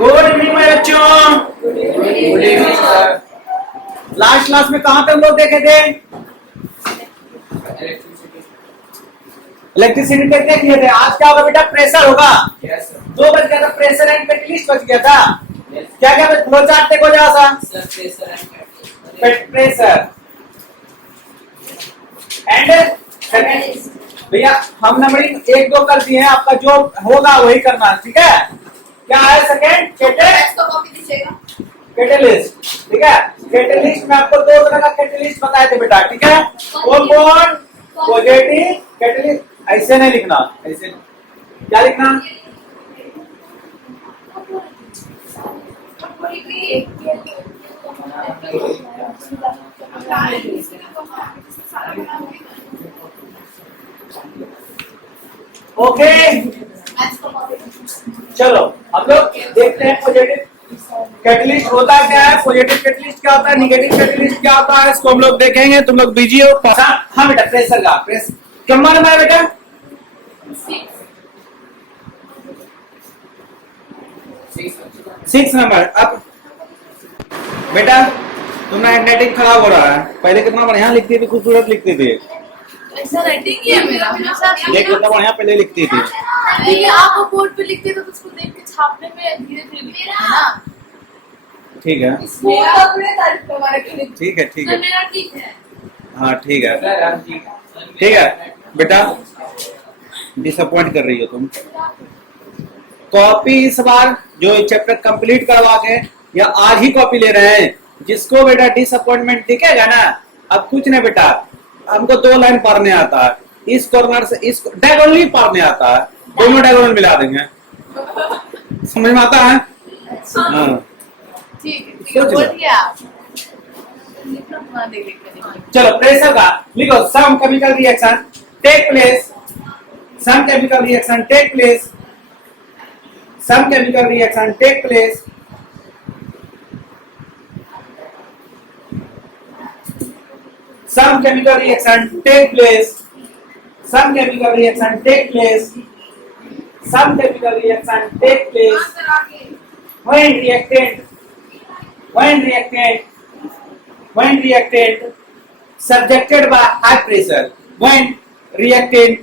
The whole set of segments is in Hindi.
गुड इवनिंग मेरे बच्चों। Good evening sir. Last class में कहां पे हम लोग देखे थे? इलेक्ट्रिसिटी पे क्या किए थे? आज क्या होगा बेटा? प्रेशर होगा। दो बज गया था, प्रेशर एंड कैटलिस्ट बच गया था। क्या क्या फ्लो चार्ट देखो जरा सा। Pressure and second. भैया हम नंबरिंग 1 2 कर दिए हैं, आपका जो होगा वही करना, ठीक है? क्या है सेकेंड? कैटलिस्ट, ठीक है? कैटलिस्ट में आपको दो तरह का कैटलिस्ट बताए थे बेटा, ठीक है? कौन कौन? Positive catalyst. ऐसे नहीं लिखना, ऐसे क्या लिखना? ओके चलो हम लोग देखते हैं पॉजिटिव कैटलिस्ट होता क्या है, पॉजिटिव कैटलिस्ट क्या होता है, निगेटिव कैटलिस्ट क्या होता है, इसको हम लोग देखेंगे। तुम लोग बिजी हो। हाँ बेटा, प्रेशर का प्रेस कम्मा नंबर है बेटा? 6 नंबर। अब बेटा तुम्हारा हैंडराइटिंग खराब हो रहा है, पहले कितना बढ़िया लिखती थी, खूबसूरत लिखती थी। ऐसा राइटिंग ही है मेरा। देख कितना बढ़िया पहले लिखती थी। नहीं, आप बोर्ड पे लिखते तो उसको देख के छापने में धीरे धीरे लिखते हैं ना। ठीक है ठीक है ठीक है मेरा ठीक है। हाँ ठीक है ठीक है बेटा। डिसअपॉइंट कर रही हो तुम। कॉपी इस बार जो चैप्टर कंप्लीट करवा के या आज ही कॉपी ले रहे हैं, जिसको बेटा डिसअपॉइंटमेंट दिखेगा ना, अब कुछ नहीं बेटा, हमको 2 लाइन पढ़ने आता है, इस कॉर्नर से इस डायगोनल ही पढ़ने आता है, दोनों डायगोनल मिला देंगे। समझ में आता है? हाँ ठीक है बोलिए आप। चलो प्रेशर का लिखो। Some chemical reaction take place, some chemical reaction take place, some chemical reaction take place, some chemical reaction take place, some chemical reaction take place, some chemical reaction take place when reactant subjected by high pressure, when reactant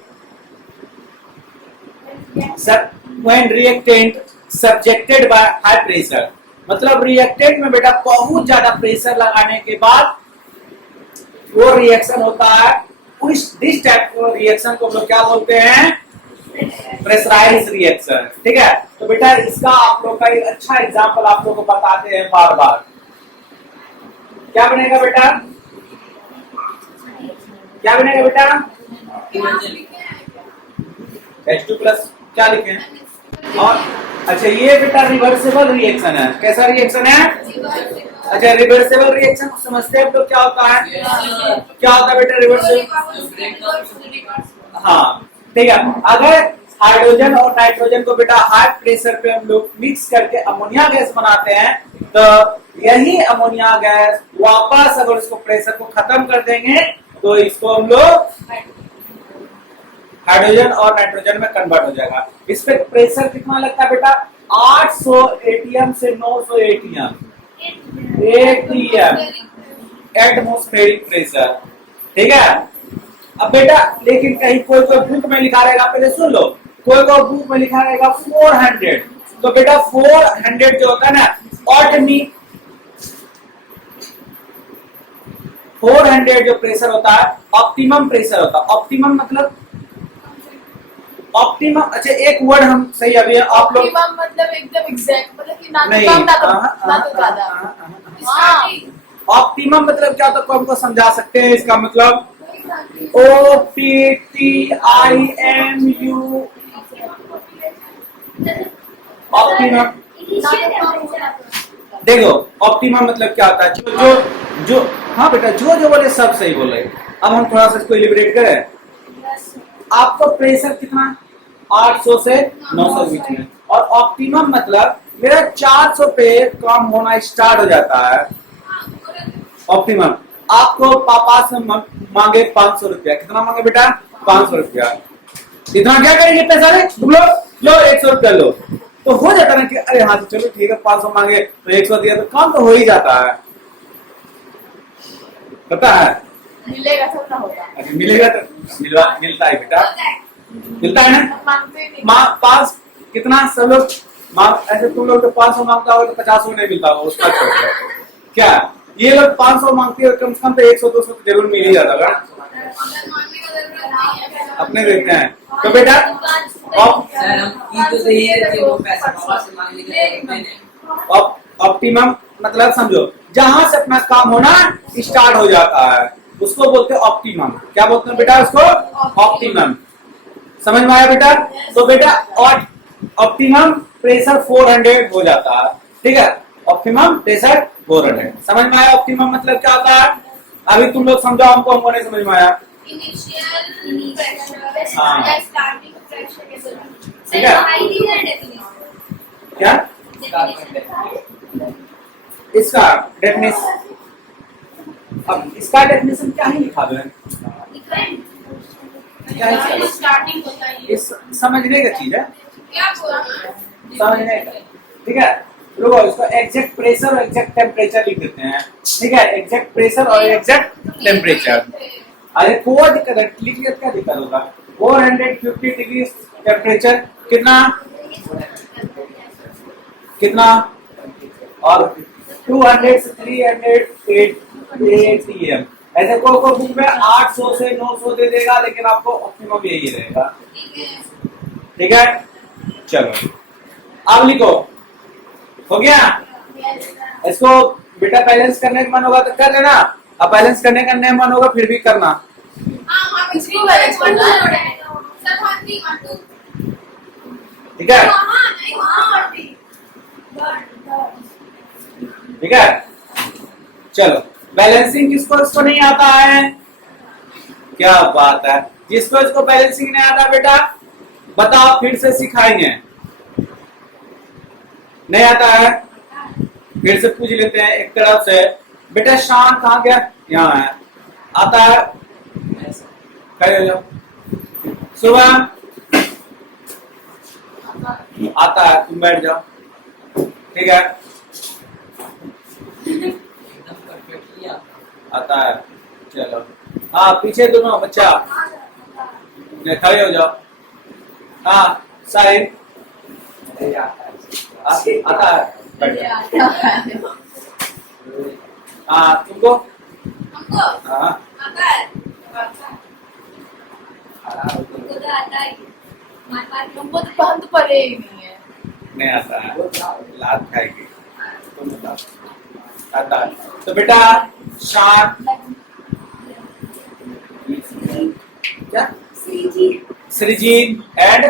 subjected by high pressure, मतलब रिएक्टेंट में बेटा बहुत ज्यादा प्रेशर लगाने के बाद वो रिएक्शन होता है। दिस टाइप का रिएक्शन को हम लोग क्या बोलते हैं? प्रेशराइज्ड रिएक्शन, ठीक है? तो बेटा इसका आप लोग का एक अच्छा एग्जांपल आप लोग को बताते हैं बार बार। क्या बनेगा बेटा? क्या बनेगा बेटा? H2 प्लस क्या लिखे? और अच्छा ये बेटा रिवर्सिबल रिएक्शन है। कैसा रिएक्शन है? अच्छा रिवर्सिबल रिएक्शन को समझते हैं तो क्या होता है? क्या होता है बेटा रिवर्सिबल? हाँ ठीक है। अगर हाइड्रोजन और नाइट्रोजन को बेटा हाई प्रेशर पे हम लोग मिक्स करके अमोनिया गैस बनाते हैं, तो यही अमोनिया गैस वापस अगर इसको प्रेशर को खत्म कर देंगे तो इसको हम लोग हाइड्रोजन और नाइट्रोजन में कन्वर्ट हो जाएगा। इस पे प्रेशर कितना लगता है बेटा? 800 एटीएम से 900 एटीएम एटमॉस्फेरिक प्रेशर, ठीक है? अब बेटा लेकिन कहीं कोई बुक में लिखा रहेगा, पहले सुन लो, कोई बुक में लिखा रहेगा 400, तो बेटा 400 जो होता है ना, ऑटमी 400 जो प्रेशर होता है ऑप्टिमम प्रेशर होता है। ऑप्टिमम मतलब ऑप्टिमम, अच्छा एक वर्ड हम सही अभी आप लोग मतलब एकदम एग्जैक्ट, मतलब कि ना नहीं, तो कम ना तो ज्यादा। ऑप्टिमम मतलब क्या होता है हमको समझा सकते हैं? इसका मतलब OPTIMU ऑप्टिमम। देखो ऑप्टिमम मतलब क्या होता है? जो हाँ बेटा जो बोले सब सही बोल रहे। अब हम थोड़ा सा इसको इलिब्रेट करें। आपको प्रेशर कितना? 800 से 900 के बीच में, और ऑप्टिमम मतलब मेरा 400 पे कम होना स्टार्ट हो जाता है। ऑप्टिमम आपको पापा से मांगे 500 रुपया, कितना मांगे बेटा? 500 रुपया। इतना क्या करेंगे पैसा? तुम लोग लो 100 रुपया लो, तो हो जाता ना कि अरे हाँ चलो ठीक है 500 मांगे तो 100 दिया तो काम तो हो ही जाता है, पता है। मिलेगा तो ना होगा। अरे मिलेगा तो मिलता है बेटा, मिलता है ना। मांगते नहीं। पास कितना सब लोग मांग, ऐसे तुम लोग तो 500 मांगता हो तो 50 नहीं मिलता हो उसका छोड़ दो। क्या ये लोग 500 मांगते हो कम से कम तो 100-200 तो जरूर मिल ही जाता है। अपने देते हैं तो बेटा ऑप्टिमम मतलब समझो जहां से अपना काम होना स्टार्ट हो जाता है उसको बोलते हैं ऑप्टिमम। क्या बोलते हैं बेटा उसको? ऑप्टिमम। समझ में आया बेटा? तो बेटा ऑप्टिमम प्रेशर 400 हो जाता है, ठीक है। ऑप्टिमम प्रेशर 400 समझ में आया। ऑप्टिमम मतलब क्या होता है? अभी तुम लोग समझो, हमको नहीं समझ में आया। इनिशियल प्रेशर हाँ। या स्टार्टिंग प्रेशर ठीक है। क्या इसका डेफिनेशन? अब इसका डेफिनेशन क्या ही लिखा है? क्या है? स्टार्टिंग होता है ये। इस समझने का चीज है, क्या बोल रहे हैं? समझने का, ठीक है। रुको, इसको एग्जैक्ट प्रेशर और एग्जैक्ट टेम्परेचर लिख देते हैं, ठीक है। एग्जैक्ट प्रेशर और एग्जैक्ट टेम्परेचर। अरे कोई दिक्कत है, लिख लिया क्या दिक्कत होगा? 450 डिग्री टेम्परेचर कितना कितना और 200 से 300 atm। ऐसे कोई बुक में 800 से 900 दे देगा, लेकिन आपको ऑप्टिमम यही रहेगा, ठीक है। चलो अब लिखो, हो गया। इसको बेटा बैलेंस करने का मन होगा तो कर लेना, अब बैलेंस करने का नहीं मन होगा फिर भी करना, इसको बैलेंस करना है। सर हाथ नहीं मारो। ठीक है, वहाँ नहीं, वहाँ मारती। ठीक है। चलो बैलेंसिंग किसको इसको नहीं आता है? क्या बात है, जिसको इसको बैलेंसिंग नहीं आता बेटा बताओ, फिर से सिखाएंगे। नहीं आता है फिर से पूछ लेते हैं एक तरफ से। बेटा शान कहाँ गया? यहाँ है। आता है? खड़े हो जाओ। सुबह आता है, तुम बैठ जाओ, ठीक है। आता है, चलो। हाँ पीछे दोनों बच्चा खड़े हो जाओ। हाँ साहिब आता है, बैठ जाओ। हाँ तुमको? हमको हाँ आता है। हमको तो आता है। हमको तो पहन तो पड़े ही नहीं है। नहीं आता है, लात खाएगी। तुम बताओ आता है तो बेटा शान क्या सृजीन एंड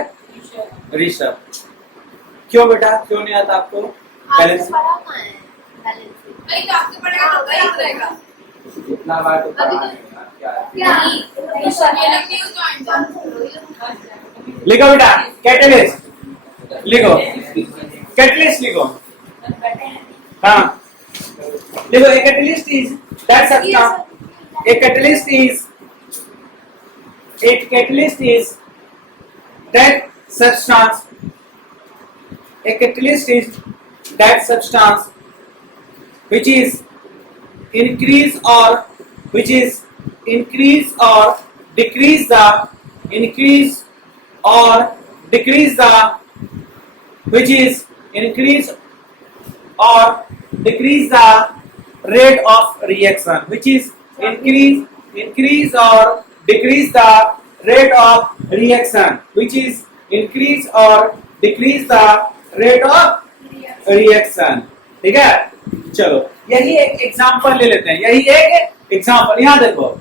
ऋषभ। क्यों बेटा क्यों नहीं आता आपको बैलेंस? नहीं तो आपके पढ़ेगा तो याद रहेगा। इतना बार तो अभी तो क्या है? ये लोग न्यू जॉइन लिखो बेटा कैटलिस्ट, लिखो कैटलिस्ट, लिखो। हाँ लिखो, a catalyst is that substance, a catalyst is that substance, a catalyst is that substance which is increase or decrease the which is increase or decrease the rate of reaction, which is increase or decrease the rate of reaction, which is increase or decrease the rate of reaction। ठीक है, चलो यही एक एग्जांपल ले लेते हैं, यही एक एग्जांपल यहाँ देखो,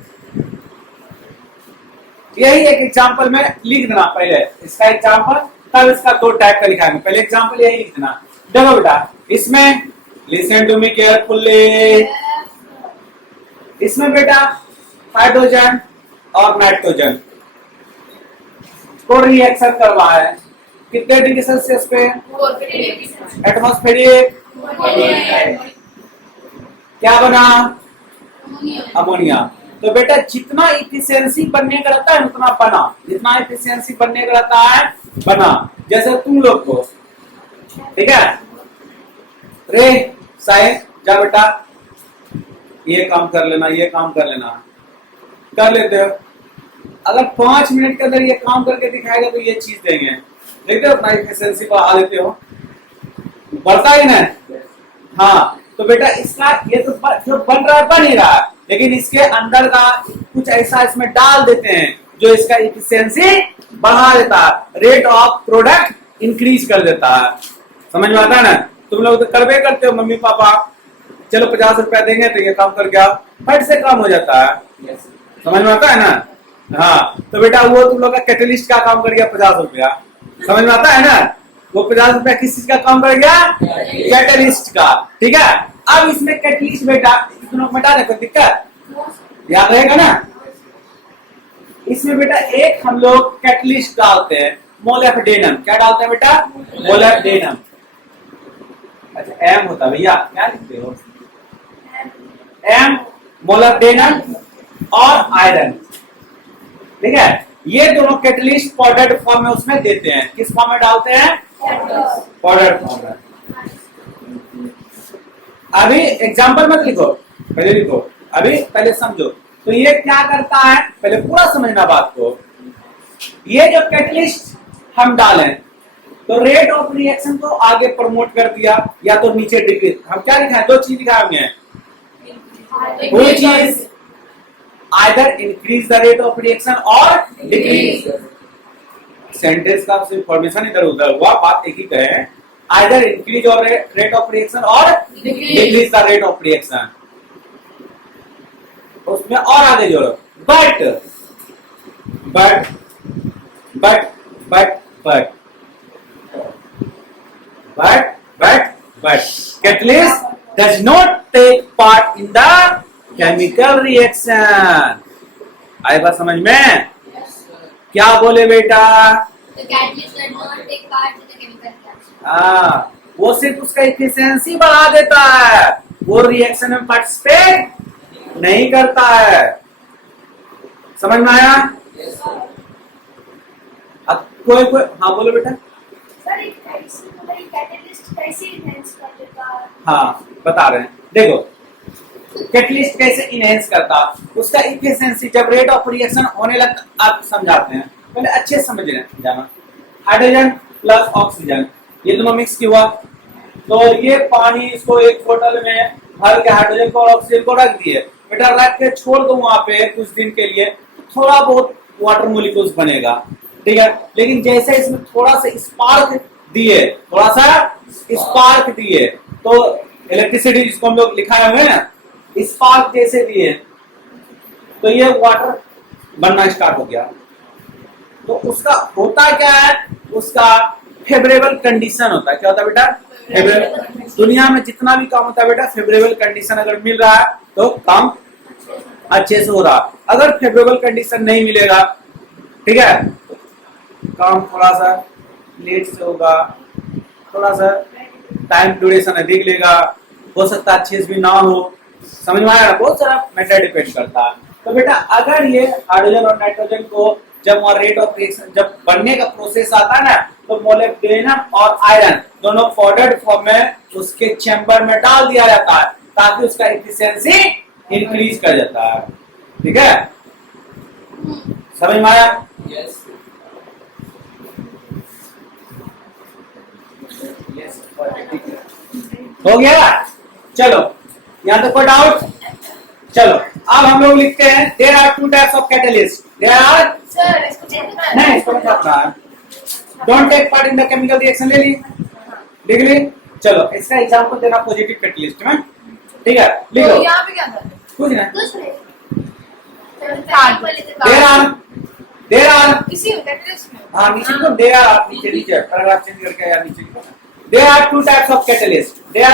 यही एक एग्जांपल में लिख देना पहले इसका एग्जांपल, तब इसका दो टाइप का लिखा है। पहले एग्जांपल यही लिख देना। देखो बेटा इसमें लिसन टू मी केयरफुली, इसमें बेटा हाइड्रोजन और नाइट्रोजन को रिएक्शन करवा है कितने डिग्री सेल्सियस पे? एटमॉस्फेरिक। क्या बना? अमोनिया। तो बेटा जितना इफिशियंसी बनने का रहता है उतना बना, जितना इफिशियंसी बनने का रहता है बना। जैसे तुम लोग को ठीक है। रे साइंस जा बेटा, ये काम कर लेना, ये काम कर लेना, कर लेते हो। अगर 5 मिनट के अंदर ये काम करके दिखाएगा तो ये चीज देंगे। देखते हो अपना एफिशिएंसी बढ़ा देते हो, बढ़ता ही ना। हाँ तो बेटा इसका ये तो जो बन रहा है बन ही रहा है, लेकिन इसके अंदर का कुछ ऐसा इसमें डाल देते हैं जो इसका एफिशिएंसी बढ़ा देता है, रेट ऑफ प्रोडक्ट इंक्रीज कर देता है। समझ में आता है ना। तुम लोग तो करवे करते हो मम्मी पापा, चलो 50 रुपया देंगे तो ये काम करके आओ, फट से काम हो जाता है। समझ में आता है ना। हाँ तो बेटा वो तुम लोग का कैटलिस्ट का काम कर गया 50 रुपया, समझ में आता है ना। वो 50 रुपया किस चीज का काम कर गया, कैटलिस्ट का। ठीक है। अब इसमें कैटलिस्ट बेटा दोनों मिटा दे, कोई दिक्कत याद रहेगा ना। इसमें बेटा एक हम लोग कैटलिस्ट डालते हैं मोलिब्डेनम। क्या डालते हैं बेटा, मोलिब्डेनम। अच्छा एम होता भैया, क्या लिखते हो, एम मोलिब्डेनम और आयरन। ठीक है। ये दोनों कैटलिस्ट पाउडर्ड फॉर्म में उसमें देते हैं। किस फॉर्म में डालते हैं, पाउडर फॉर्म में। अभी एग्जांपल मत लिखो, पहले लिखो, अभी पहले समझो। तो ये क्या करता है, पहले पूरा समझना बात को। ये जो कैटलिस्ट हम डालें तो रेट ऑफ रिएक्शन को आगे प्रमोट कर दिया या तो नीचे डिक्रीज। हम क्या लिखा है, दो चीज लिखा है, कोई चीज either increase the rate of reaction or decrease. Sentence का इंफॉर्मेशन इधर उधर हुआ, बात एक ही कहे, either increase or rate of reaction or decrease the rate of reaction. उसमें और आगे जोड़ो, but but but but but but but but catalyst does not take part in the chemical reaction. आई बात समझ में, क्या बोले बेटा, हाँ वो सिर्फ उसका एफिशिएंसी बढ़ा देता है, वो रिएक्शन में पार्टिसिपेट नहीं करता है। समझ में आया। अब कोई कोई हाँ बोलो बेटा। सर कैटलिस्ट कैसे इनहेंस कर देता है। हाँ बता रहे हैं, देखो कैटलिस्ट कैसे इनहेंस करता, उसका एफिशिएंसी जब रेट ऑफ रिएक्शन होने लगता, आप समझाते हैं पहले अच्छे समझ जाना। हाइड्रोजन प्लस ऑक्सीजन ये दोनों मिक्स हुआ, तो ये पानी इसको एक बोतल में भर के हाइड्रोजन को और ऑक्सीजन को रख दिए बेटा, रख के छोड़ दो वहां पे कुछ दिन के लिए, थोड़ा बहुत वाटर मोलिक्यूल्स बनेगा। ठीक है। लेकिन जैसे इसमें थोड़ा सा स्पार्क दिए, थोड़ा सा स्पार्क दिए, तो इलेक्ट्रिसिटी जिसको हम लोग लिखा हुए हैं ना, स्पार्क जैसे दिए तो ये वाटर बनना स्टार्ट हो गया। तो उसका होता क्या है, उसका फेवरेबल कंडीशन होता है। क्या होता है बेटा, फेवरेबल। दुनिया में जितना भी काम होता है बेटा, फेवरेबल कंडीशन अगर मिल रहा है तो काम अच्छे से हो रहा। अगर फेवरेबल कंडीशन नहीं मिलेगा, ठीक है, काम थोड़ा सा लेट से होगा, थोड़ा सा टाइम ड्यूरेशन अधिक लेगा, हो सकता है अच्छे से भी ना हो। समझ में आया, बहुत सारा मैटर डिपेंड करता है। तो बेटा अगर ये हाइड्रोजन और नाइट्रोजन को जब वहां रेट ऑफ रिएक्शन जब बनने का प्रोसेस आता है ना, तो मोलिब्डेनम और आयरन दोनों पाउडर्ड फॉर्म में उसके चैम्बर में डाल दिया जाता है ताकि उसका एफिशिएंसी इंक्रीज कर जाता है। ठीक है, समझ में आया। यस हो गया, चलो यहाँ तक कोई डाउट। चलो अब हम लोग लिखते हैं there are two types of catalyst. There are, sir इसको देखना है। नहीं इसको नहीं करना है, don't take part in the chemical reaction. ले ली, लिख ली। चलो इसका एग्जांपल देना पॉजिटिव कैटलिस्ट में। ठीक है, तो लिखो। यहाँ पे क्या था, कुछ नहीं, कुछ नहीं। देयर आर इसी में कैटलिस्ट में। हाँ नीचे को देयर आर, नीचे नीचे पैराग्राफ चेंज करके या नीचे लिखो। There are two types of catalyst. There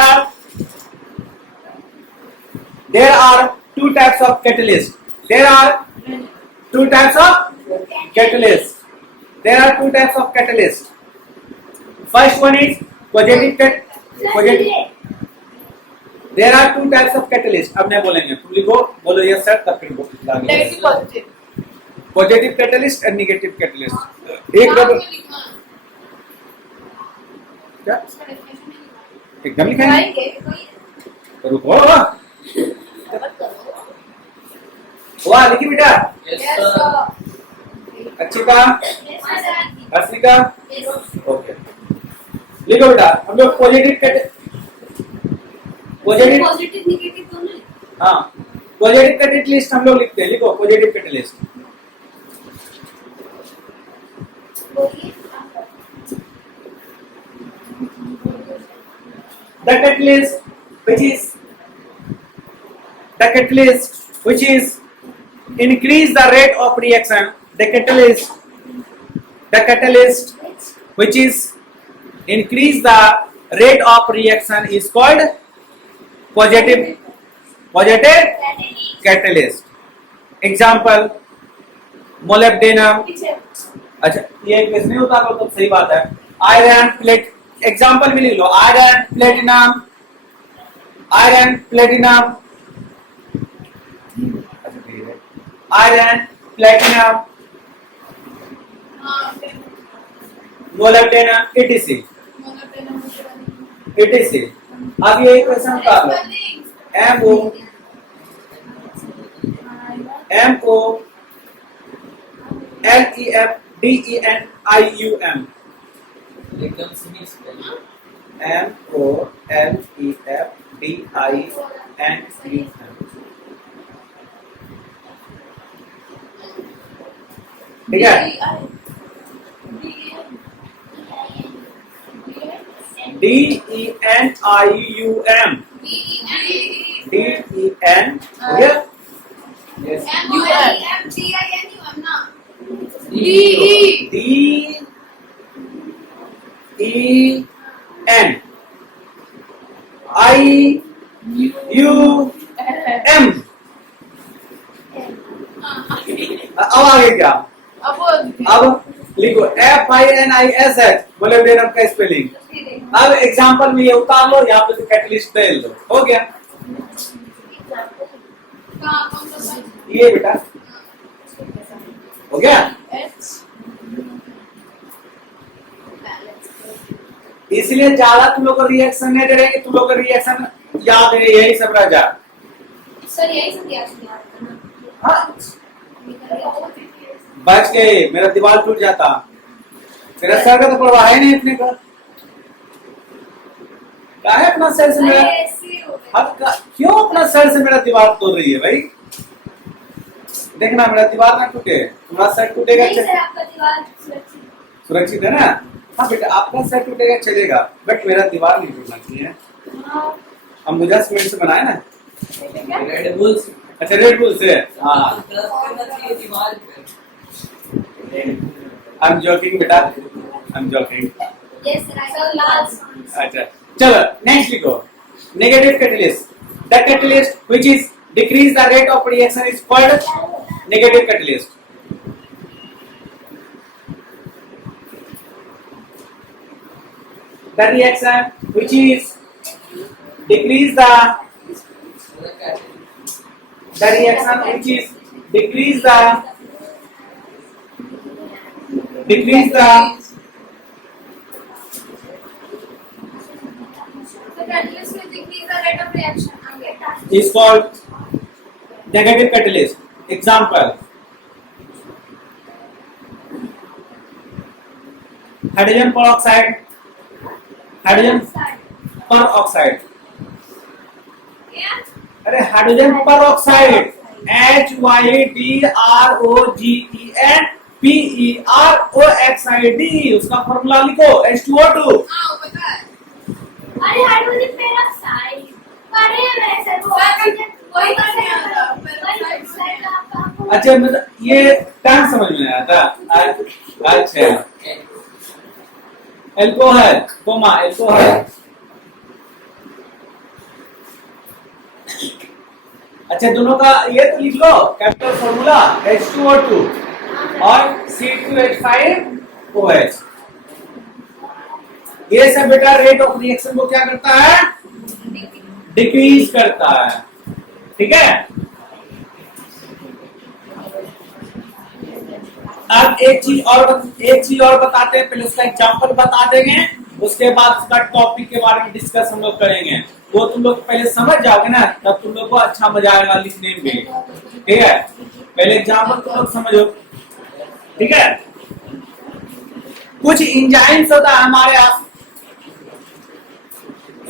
are two types of catalyst. There are two types of catalyst. There are two types of catalyst. First one is positive. There are two types of catalyst. अब नहीं बोलेंगे, तुम लिखो, बोलो यस सर, तब फिर बोलो। Negative positive. पॉजिटिव कैटलिस्ट और नेगेटिव कैटलिस्ट। एक दो क्या उसका definition नहीं लिखा। एकदम लिखा है? लिखाएंगे, रुको गलत करो। हुआ लिखी बेटा? Yes, sir. अच्छिता, Yes, sir. Harshika, Yes. Okay लिखो बेटा। हम लोग पॉजिटिव पॉजिटिव नेगेटिव दोनों लिखो। हाँ पॉजिटिव कैटेलिस्ट हम लोग लिखते हैं। लिखो पॉजिटिव कैटेलिस्ट। बोलिए। The catalyst which is increase the rate of reaction. The catalyst which is increase the rate of reaction is called positive catalyst. Example molybdenum. अच्छा ये केस नहीं होता तो सही बात है। आयरन प्लेट एग्जांपल भी लिख लो। Iron platinum iron platinum molybdenum etc। अब ये क्वेश्चन का MOLEFDENIUM एकदम सही स्पेलिंग। MOLEFDINUM ठीक है। DENIUM DEN हो गया। यस DENIUM अब आगे क्या? अब लिखो FINISH मोलिब्डेनम का स्पेलिंग। अब एग्जांपल में ये उतार लो, यहाँ पे तो कैटलिस्ट डाल दो, हो गया ये बेटा, हो गया। इसलिए ज्यादा तुम लोग को रिएक्शन नहीं दे रहे, तुम लोग को रिएक्शन याद है, यही सब रह जा। सर यही सब याद करना। हाँ बच गए, मेरा दीवार टूट जाता। तेरा सर का तो परवाह है नहीं अपने का। क्या है अपना सर से मेरा, क्यों अपना सर से मेरा दीवार तोड़ रही है भाई? देखना मेरा दीवार ना टूटे, तुम्हारा सर टूटेगा सुरक्षित है ना। हाँ बेटा आपका सर टूटेगा चलेगा, बट मेरा दीवार नहीं टूटना चाहिए। हम मुझे सीमेंट से बनाए ना। Red bulls. अच्छा रेड बुल से। हाँ प्लस करना चाहिए दीवार पे। आई एम जोकिंग बेटा, आई एम जोकिंग। अच्छा चलो नेक्स्ट लिखो। Negative catalyst, the catalyst which is decrease the rate of reaction is called negative catalyst. The reaction which is decrease the reaction which is decrease the is called negative catalyst. Example hydrogen peroxide, hydrogen पर ऑक्साइड, अरे हाइड्रोजन पर ऑक्साइड HYDROGENPEROXID, उसका फॉर्मूला लिखो H2O2। अरे हाइड्रोजन पेरोक्साइड, अरे वैसे कोई अच्छा मतलब ये टर्म समझ में आया था। अच्छा एल्कोहल कोमा एल्कोहल, अच्छा दोनों का ये तो लिख लो कैपिटल फॉर्मूला H2O2 और C2H5OH। ये सब बेटा रेट ऑफ रिएक्शन को क्या करता है? डिक्रीज करता है, ठीक है। अब एक चीज और बताते हैं, पहले उसका एग्जांपल बता देंगे उसके बाद उसका टॉपिक के बारे में डिस्कस हम लोग करेंगे। वो तुम लोग पहले समझ जाओगे ना, तब तुम लोग को अच्छा मजा आएगा लिखने में। ठीक है, पहले एग्जाम्पल तुम लोग समझो। ठीक है, कुछ इंजाइम्स होता है हमारे आस,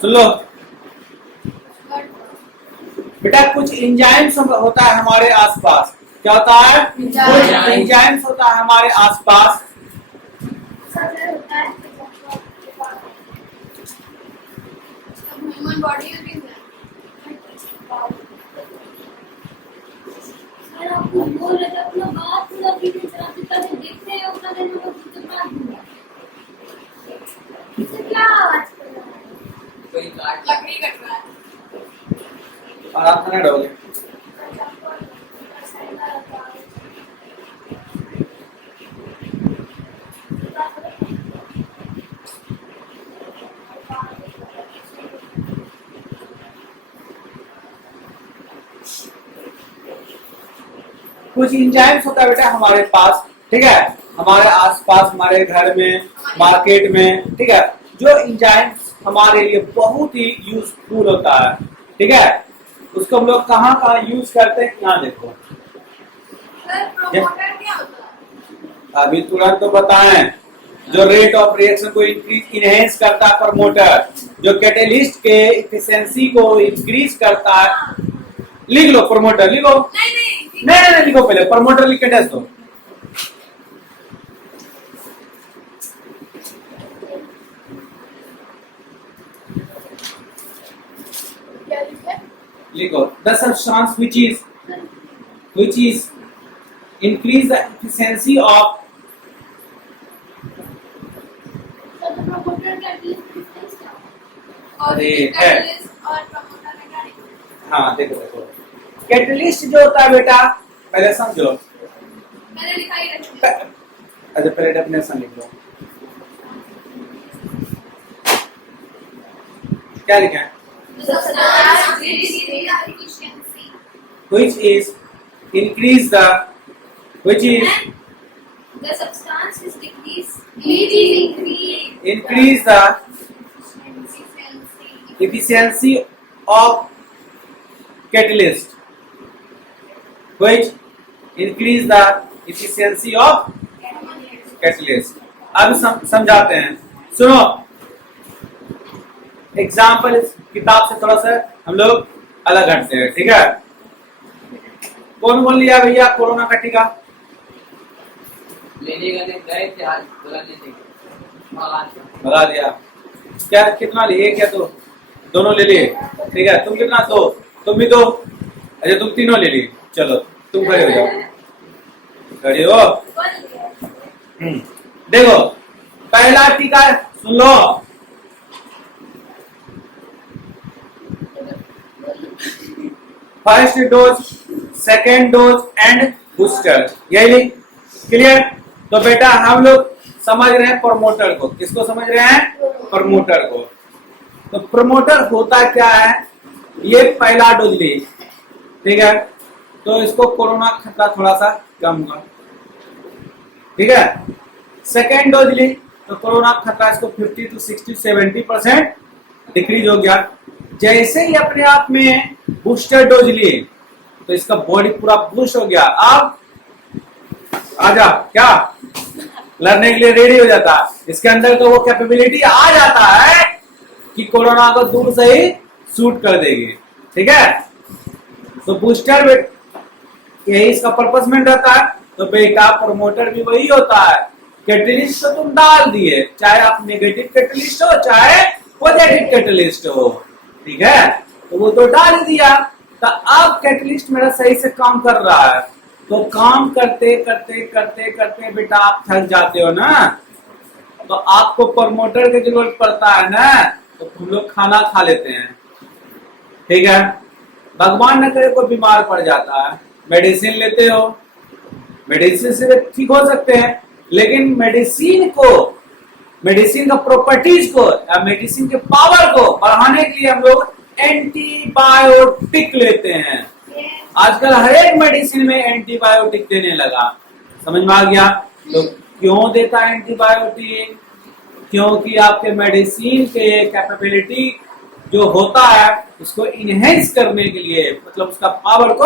सुन लो बेटा, कुछ इंजाइम्स होता है हमारे आसपास। क्या होता है? कुछ इंजाइम्स होता है हमारे आसपास। ह्यूमन बॉडी में आपको बोल रहे थे अपना बात पूरा वीडियो चलाते चलाते देखते हैं अपना दिन में कुछ बात दूंगा इससे क्या आवाज कर रहा है कोई काट लकड़ी कट रहा है। और आप खाना डोगे कुछ इंजाइम्स होता है बेटा हमारे पास। ठीक है, हमारे आसपास, हमारे घर में, मार्केट में। ठीक है, जो इंजाइम्स हमारे लिए बहुत ही यूजफुल होता है। ठीक है, उसको हम लोग कहाँ कहाँ यूज करते हैं, यहाँ देखो। सर प्रोमोटर क्या होता है? अभी तुरंत तो बताएं। जो रेट ऑफ रिएक्शन को इनहेंस करता है प्रमोटर, जो कैटेलिस्ट के एफिशिएंसी को इंक्रीज करता है। लिख लो प्रमोटर, लिखो। नहीं, लिखो पहले प्रमोटर लिख के टेस्ट दो। क्या लिखा है? लिखो the substance which is increase the efficiency of promoter का डिफरेंस क्या और अरे, कैटलिस्ट और प्रमोटर में क्या difference? हाँ देखो कैटलिस्ट जो होता है बेटा, पहले समझो। मैंने लिखा ही रखा है। अच्छा पहले डेफिनेशन लिख लो। क्या लिखा है? The substance increases the efficiency which is increase the which is the substance is decrease increase the efficiency of catalyst which increase the efficiency of catalyst। अब समझाते हैं, सुनो। एग्जाम्पल इस किताब से थोड़ा सा हम लोग अलग हटते हैं। ठीक है, कौन बोल लिया भैया कोरोना का टीका? लेने गए थे आज, बोला लेने बता दिया। क्या कितना लिए? क्या तो दोनों ले लिए? ठीक है, तुम कितना? दो। तुम भी दो। अच्छा तुम तीनों ले लिए। चलो तुम खड़े हो जाओ। खड़े हो। देखो पहला टीका सुन लो। First dose, second dose and booster, यही क्लियर? तो बेटा हम लोग समझ रहे हैं प्रमोटर को। किसको समझ रहे हैं? प्रमोटर को। तो प्रमोटर होता क्या है? ये पहला डोज ली, ठीक है, तो इसको कोरोना खतरा थोड़ा सा कम हुआ। ठीक है, सेकेंड डोज ली तो कोरोना खतरा इसको 50 to 60 70% डिक्रीज हो गया। जैसे ही अपने आप में बूस्टर डोज लिए तो इसका बॉडी पूरा बूस्ट हो गया। अब आजा क्या लड़ने के लिए रेडी हो जाता है। इसके अंदर तो वो कैपेबिलिटी आ जाता है कि कोरोना को दूर से ही शूट कर देगी। ठीक है, तो बूस्टर यही इसका पर्पस में रहता है। तो बेटा प्रमोटर भी वही होता है। कैटलिस्ट तो तुम डाल दिए, चाहे आप नेगेटिव कैटलिस्ट हो चाहे पॉजिटिव कैटलिस्ट हो। ठीक है, तो वो तो डाल दिया। तो अब कैटलिस्ट मेरा सही से काम कर रहा है। तो काम करते करते करते करते बेटा आप थक जाते हो ना, तो आपको प्रमोटर की जरूरत पड़ता है ना, तो हम लोग खाना खा लेते हैं। ठीक है, भगवान न करे कोई बीमार पड़ जाता है, मेडिसिन लेते हो, मेडिसिन से ठीक हो सकते हैं, लेकिन मेडिसिन का प्रॉपर्टीज को या मेडिसिन के पावर को बढ़ाने के लिए हम लोग एंटीबायोटिक लेते हैं। आजकल हर एक मेडिसिन में एंटीबायोटिक देने लगा। समझ में आ गया? तो क्यों देता है एंटीबायोटिक? क्योंकि आपके मेडिसिन के कैपेबिलिटी जो होता है उसको इनहेंस करने के लिए, मतलब उसका पावर को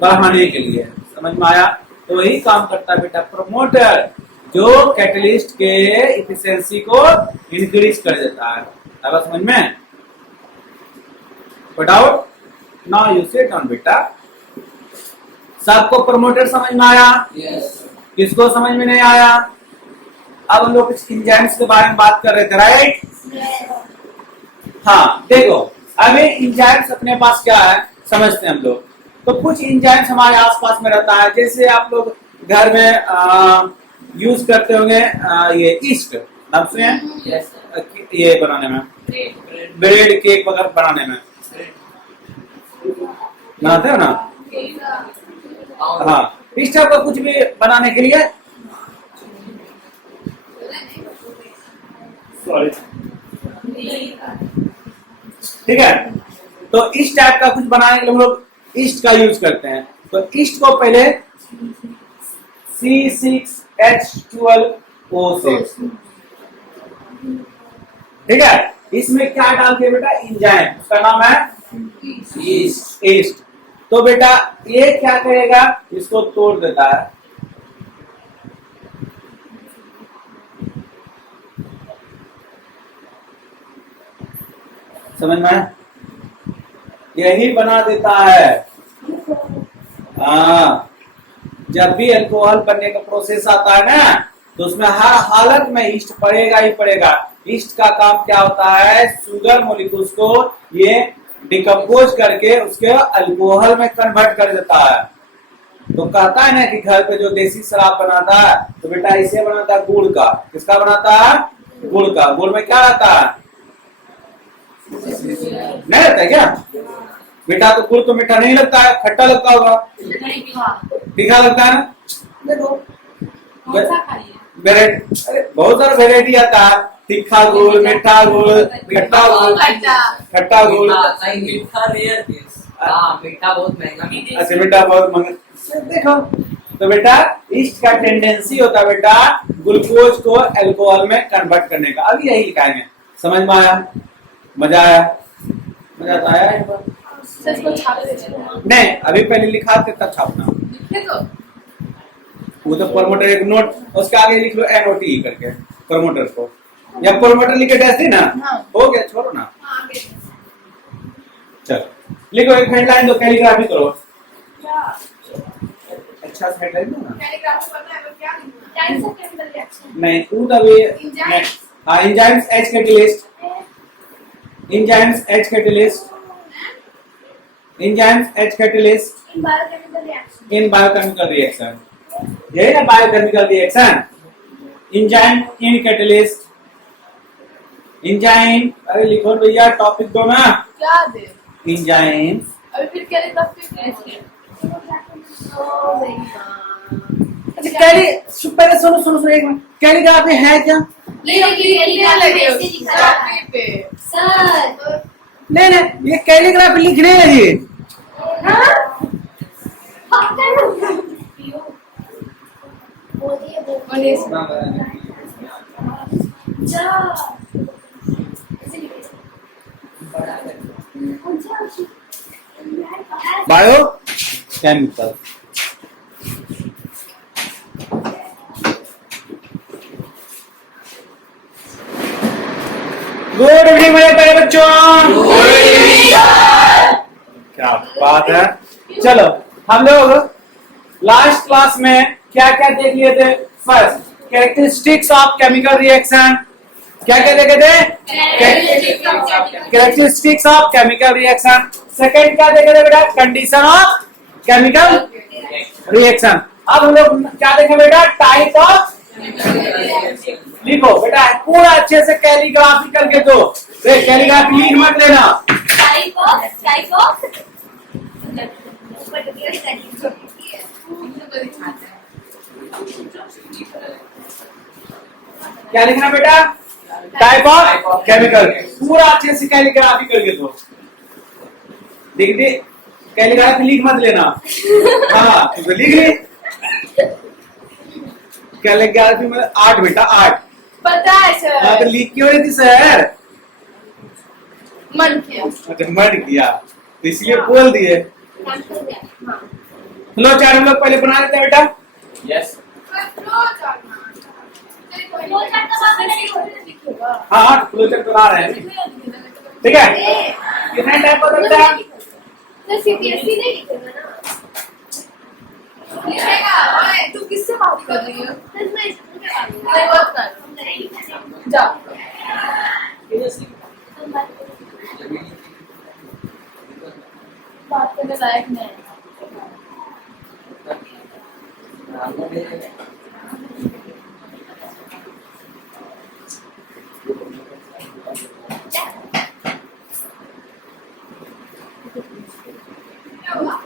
बढ़ाने के लिए। समझ में आया? तो वही काम करता है बेटा प्रमोटर, जो कैटलिस्ट के इफिशियंसी को इंक्रीज कर देता है। अब समझ में? Doubt? Now you sit down बेटा। सबको प्रमोटर समझ में आया? Yes. किसको समझ में नहीं आया? अब हम लोग कुछ इंजाइम्स के बारे में बात कर रहे थे, राइट? हाँ, देखो अभी इंजाइम्स अपने पास क्या है समझते हैं हम लोग। तो कुछ इंजाइम्स हमारे आसपास में रहता है, जैसे आप लोग घर में यूज करते होंगे ये ईस्ट, नाम सुने हैं? Yes. ये बनाने में, ब्रेड केक वगैरह बनाने में बनाते हो ना? हाँ, इस टाइप का कुछ भी बनाने के लिए ठीक है। तो इस टाइप का कुछ बनाने के लिए हम लोग ईस्ट का यूज करते हैं। तो ईस्ट को पहले C6H12O6, ठीक है। इसमें क्या डालते हैं बेटा? इंजाइम, उसका नाम है ईस्ट। तो बेटा ये क्या करेगा? इसको तोड़ देता है। समझ में? यही बना देता है। हाँ, जब भी अल्कोहल बनने का प्रोसेस आता है ना, तो उसमें हर हालत में ईस्ट पड़ेगा ही पड़ेगा। ईस्ट का काम क्या होता है? शुगर मोलिक्यूल्स को ये डिकम्पोज करके उसके अल्कोहल में कन्वर्ट कर देता है। तो कहता है ना कि घर पे जो देसी शराब बनाता है, तो बेटा इसे बनाता है गुड़ का। किसका बनाता है? गुड़ का। गुड़ में क्या रहता है? नहीं रहता है क्या बेटा? तो गुड़ तो मीठा नहीं लगता है, खट्टा लगता होगा, तीखा लगता है ना? देखो अरे बहुत सारा वेरायटी आता है, तीखा गुड़, मीठा गुड़, खट्टा गुड़, खट्टा गुड़। मीठा रेयर केस। हाँ, मीठा बहुत महंगा। अच्छा, मीठा बहुत महंगा। देखो तो बेटा ईस्ट का टेंडेंसी होता है बेटा ग्लूकोज को अल्कोहल में कन्वर्ट करने का। अभी यही लिखाएंगे। समझ में आया? मजा आया? मजा तो आया? नहीं, अभी पहले लिखा थे तब छापना। वो तो प्रमोटर एक नोट, उसके आगे लिख लो NOT करके प्रमोटर को, या प्रमोटर लिख के डैश दी ना। हो गया, छोड़ो ना। चलो लिखो, एक हेडलाइन दो, कैलीग्राफी करो। अच्छा से हेडलाइन दो ना। नहीं तू तभी हाँ, enzymes H catalyst, enzymes H catalyst, enzymes H catalyst in biochemical reaction. यही ना बायोकेमिकल रिएक्शन। एंजाइम इन कैटलिस्ट, एंजाइम। अरे लिखो भैया, टॉपिक दो ना। क्या दे? एंजाइम्स। अभी फिर क्या लिखा? अच्छा पहले सुनो सुनो सुनो एक मिनट, कैलीग्राफी है क्या? सर नहीं नहीं, ये कैलीग्राफी लिखने लगी। Bio chemical. गुड इवनिंग मेरे प्यारे बच्चों। क्या बात है। चलो हम लोग लास्ट क्लास में क्या क्या देख लिए थे? First characteristics of chemical reaction. क्या क्या देखे थे? Characteristics of chemical reaction. Second क्या देखे थे बेटा? Condition of chemical reaction. अब हम लोग क्या देखे बेटा? Type of. लिखो बेटा पूरा अच्छे से कैलीग्राफी करके दो। कैलीग्राफी लिख मत लेना। टाइप ऑफ क्या लिखना बेटा? Type of chemical. पूरा अच्छे से कैलीग्राफी करके दो। देख दे, कैलीग्राफी लिख मत लेना। हाँ तो लिख ले। कैलीग्राफी में 8 बेटा, 8 पता है हाँ तो सर, लीक क्यों रही थी सर? मन किया। अच्छा मर गया तो इसलिए बोल दिए। कैंसिल गया। हाँ। फ्लो चार्ट हम लोग पहले बना देते हैं बेटा। यस फ्लो चार्ट वो चार्ट तो आपने नहीं दिखेगा। हाँ हाँ फ्लो चार्ट बना रहे हैं। ठीक है कितने टाइप का होता है? तो सीपीएससी नहीं लिखेगा ना। लिखेगा। ओए, तू किससे बात कर रही हो? तो मैं स्कूल के बारे में मैं बात कर। हम नहीं लिखेंगे। जाओ। तुम बात करो। बात करने लायक नहीं है।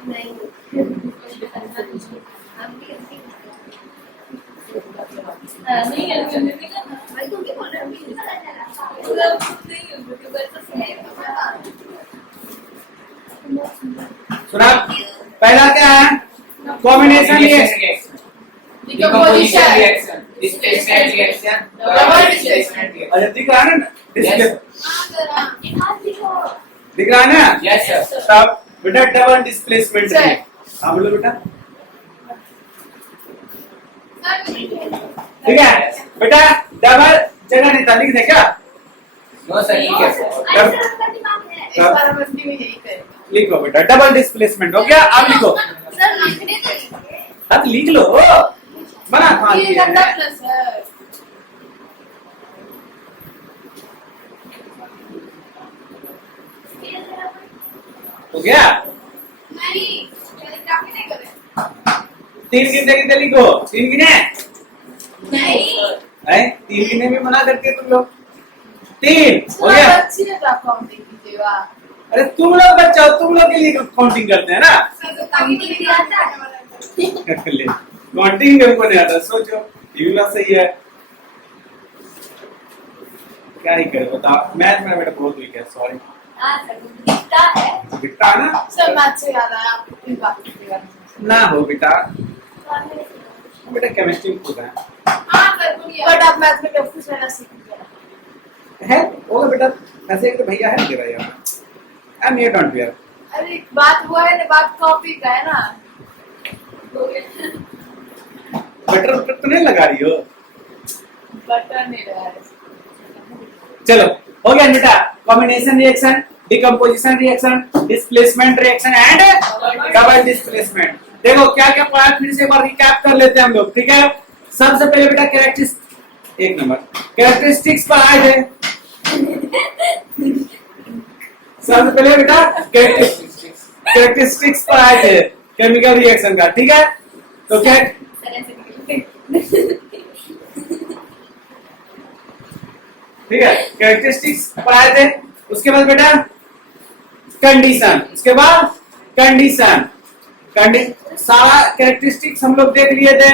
नहीं। हम भी ऐसे ही नहीं है, नहीं करना। भाई तुम भी बोल रहे हो हम भी ऐसे मतलब खुद नहीं है, यूट्यूबर तो सही है। सुना पहला क्या है? Combination reaction. Decomposition. Reaction, displacement reaction, double displacement reaction. अच्छा दिख रहा है ना डिस्प्ले? एक हाथ लिखो। दिख रहा है ना? Yes sir. तब बेटा डबल डिस्प्लेसमेंट सर। है। हाँ बोलो बेटा। ठीक है बेटा डबल जगह नहीं था लिख दे क्या? नो सर ठीक है सर। ऐसे आपका दिमाग है। इस बार हम हिंदी में यही करेंगे। लिखो बेटा डबल डिस्प्लेसमेंट हो गया। अब लिखो। सर लिखने तो लिखिए। हाँ तो लिख लो बना कहाँ ये दिया गंदा है? प्लस है। हो गया? नहीं, कैलीग्राफी नहीं करें। 3 गिनते गिनते लिखो। 3 गिने नहीं। है? 3 गिने भी मना करते तुम लोग। 3 हो गया? अच्छी है काउंटिंग कीजिएगा। अरे तुम लोग बच्चा हो, तुम लोग के लिए काउंटिंग करते हैं ना? काउंटिंग भी आता है। काउंटिंग हमको नहीं आता। सोचो ये भी बात सही है। क्या ही करे बताओ। मैथ में बेटा बहुत वीक है। सॉरी हाँ सर दिखता है। दिखता है ना? सर मैथ से याद आया, आप अपनी बात कीजिएगा। ना हो बेटा। बेटा केमिस्ट्री में खुद है हाँ सर बोलिए। बट आप मैथ में कंफ्यूज रहना सीख लीजिए। है होगा बेटा। ऐसे एक तो भैया है मेरा यार। I am don't wear. अरे बात हुआ है ना, बात कॉपी का है ना। बटर बटर तो नहीं लगा रही हो? बटन नहीं लगा रहे। चलो हो गया बेटा। Combination reaction, decomposition reaction, displacement reaction and double displacement. देखो क्या क्या पढ़ा फिर से एक बार रिकैप कर लेते हैं हम लोग। ठीक है सबसे पहले बेटा कैरेक्टरिस्टिक्स 1 नंबर कैरेक्टरिस्टिक्स पर आए थे। सबसे पहले बेटा कैरेक्टरिस्टिक्स पर आए थे केमिकल रिएक्शन का। ठीक है तो क्या ठीक है कैरेक्टरिस्टिक्स पढ़ाए थे। उसके बाद बेटा कंडीशन, उसके बाद कंडीशन सारा कैरेक्टरिस्टिक्स हम लोग देख लिए थे।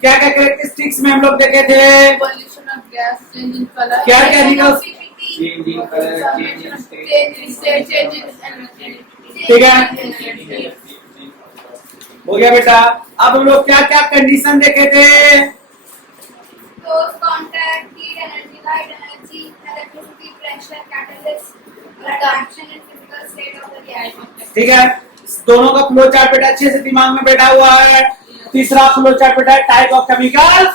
क्या क्या कैरेक्टरिस्टिक्स में हम लोग देखे थे? Pollution of gas, change in colour, क्या क्या निकल change in colour, change in state. Change in state, change in ठीक है हो गया बेटा। अब हम लोग क्या क्या कंडीशन देखे थे? Close contact, heat energy, light energy, electricity, pressure, catalyst, reaction and physical state of the reaction. ठीक है दोनों का फ्लो चार्ट बेटा अच्छे से दिमाग में बैठा हुआ है। तीसरा फ्लो चार्ट बेटा टाइप ऑफ केमिकल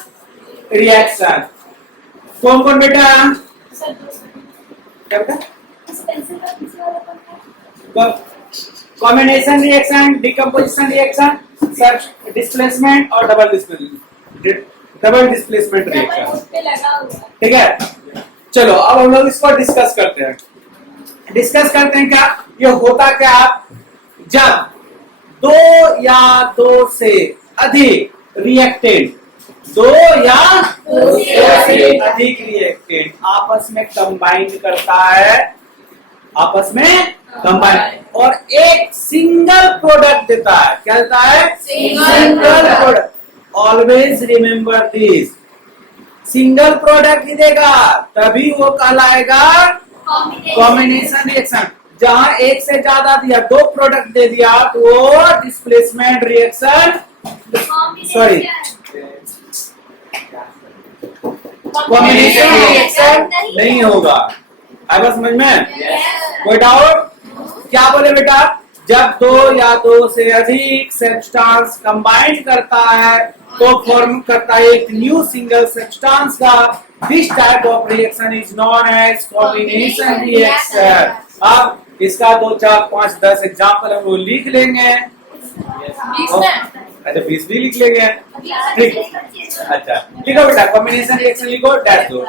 रिएक्शन। कौन कौन बेटा? क्या बेटा? Combination reaction, decomposition reaction, sir displacement और डबल डिस्प्लेसमेंट रिएक्शन। ठीक है चलो अब हम लोग इसको डिस्कस करते हैं। क्या ये होता क्या जब 2 या 2 से अधिक रिएक्टेंट 2 या 2 से अधिक रिएक्टेंट आपस में कंबाइन करता है। आपस में कंबाइन और एक सिंगल प्रोडक्ट देता है। क्या देता है? Single product. Always remember this. Single product ही देगा तभी वो कहलाएगा कॉम्बिनेशन रिएक्शन। जहां एक से ज्यादा दिया 2 प्रोडक्ट दे दिया तो वो displacement reaction sorry combination reaction नहीं होगा। आई बात समझ में? कोई डाउट? क्या बोले बेटा? जब दो या दो से अधिक सब्सटेंस कंबाइन करता है तो फॉर्म करता है एक न्यू सिंगल सब्सटेंस का। This type of reaction is known as combination reaction. अब इसका 2, 4, 5, 10 एग्जाम्पल हम लोग लिख लेंगे। अच्छा 20 भी लिख लेंगे, ठीक। अच्छा लिखो बेटा, कॉम्बिनेशन रिएक्शन लिखो, डैश दो।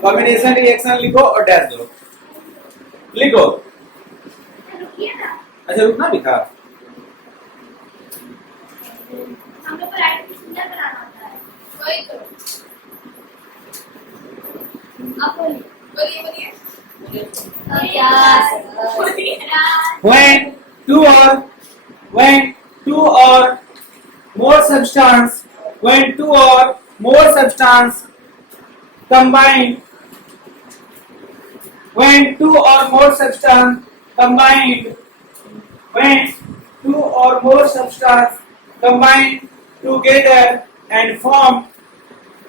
कॉम्बिनेशन रिएक्शन लिखो और डैश दो, लिखो। अच्छा रुकना भी था। हम लोग को राइटिंग सुंदर बनाना होता है। वही तो। आप बोलिए। बोलिए When two or more substance, when two or more substance combined, when two or more substance combined, when two or more substance combine together and form,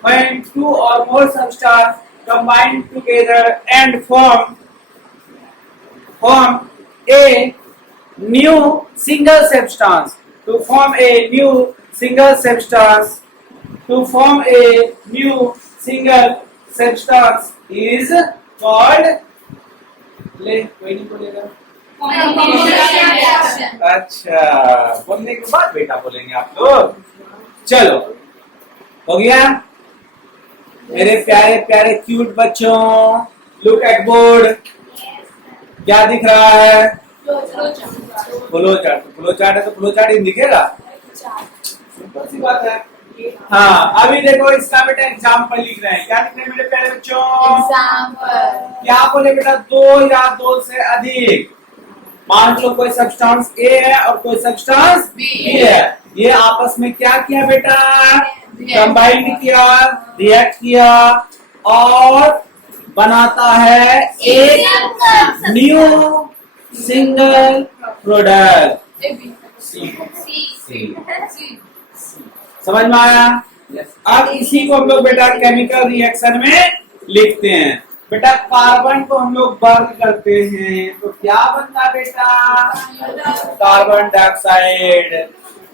when two or more substance combine together and form a new single substance. To form a new single substance, to form a new single substance is called, ले कोई नहीं बोलेगा। अच्छा बोलने के बाद बेटा बोलेंगे आप लोग। चलो हो गया मेरे प्यारे प्यारे क्यूट बच्चों। Look at board. क्या दिख रहा है? Flow chart. फ्लो चार्ट है तो फ्लो चार्ट ही दिखेगा। सिंपल सी बात है। हाँ अभी देखो इसका बेटा एग्जाम्पल लिख रहे हैं। क्या लिख रहे हैं मेरे प्यारे बच्चों? एग्जाम्पल। क्या बोले बेटा? 2 या 2 से अधिक। मान लो कोई सब्सटेंस ए है और कोई सब्सटेंस बी है। ये आपस में क्या किया बेटा? कंबाइन किया, रिएक्ट किया और बनाता है एक न्यू सिंगल प्रोडक्ट। समझ में आया? अब इसी को हम लोग बेटा केमिकल रिएक्शन में लिखते हैं। बेटा कार्बन को हम लोग बर्न करते हैं तो क्या बनता बेटा? Carbon dioxide.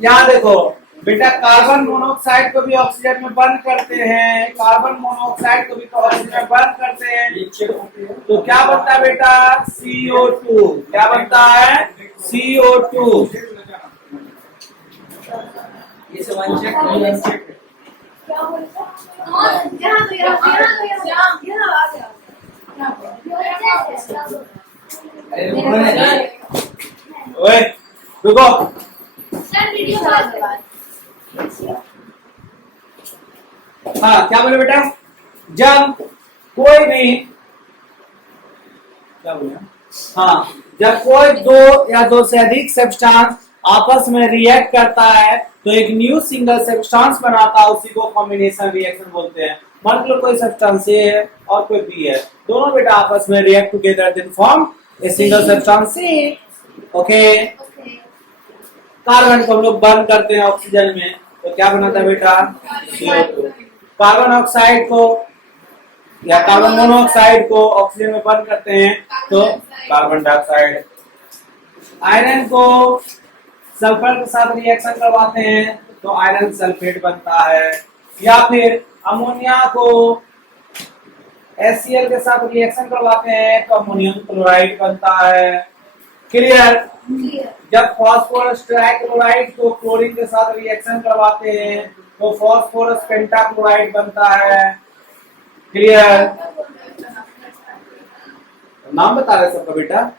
यहाँ देखो बेटा कार्बन मोनोऑक्साइड को भी ऑक्सीजन में बर्न करते हैं, कार्बन मोनोऑक्साइड को भी ऑक्सीजन में बर्न करते हैं तो क्या बनता है बेटा? CO2। क्या बनता है? CO2। ये सब अनचेक क्या बोलता? यहाँ आ गया। ओए रुको। सर वीडियो बाद। हाँ क्या बोले बेटा? जब कोई भी क्या बोले? हाँ जब कोई 2 या 2 से अधिक सब्सटेंस आपस में रिएक्ट करता है तो एक न्यू सिंगल सब्सटेंस बनाता है, उसी को कॉम्बिनेशन रिएक्शन बोलते हैं। मान लो कोई सब्सटेंस ए है और कोई बी है, दोनों बेटा आपस में react together then form a single substance C. Okay carbon को हम लोग बर्न करते हैं ऑक्सीजन में तो क्या बनाता है बेटा? CO2। कार्बन ऑक्साइड को या कार्बन मोनोऑक्साइड को ऑक्सीजन में बर्न करते हैं तो कार्बन डाइऑक्साइड। आयरन को सल्फर के साथ रिएक्शन करवाते हैं तो आयरन सल्फेट बनता है, या फिर अमोनिया को HCl के साथ रिएक्शन करवाते हैं तो अमोनियम क्लोराइड बनता है। क्लियर? जब फास्फोरस ट्राइक्लोराइड को क्लोरीन के साथ रिएक्शन करवाते हैं तो फास्फोरस पेंटाक्लोराइड बनता है। क्लियर? नाम बता रहे सबका बेटा?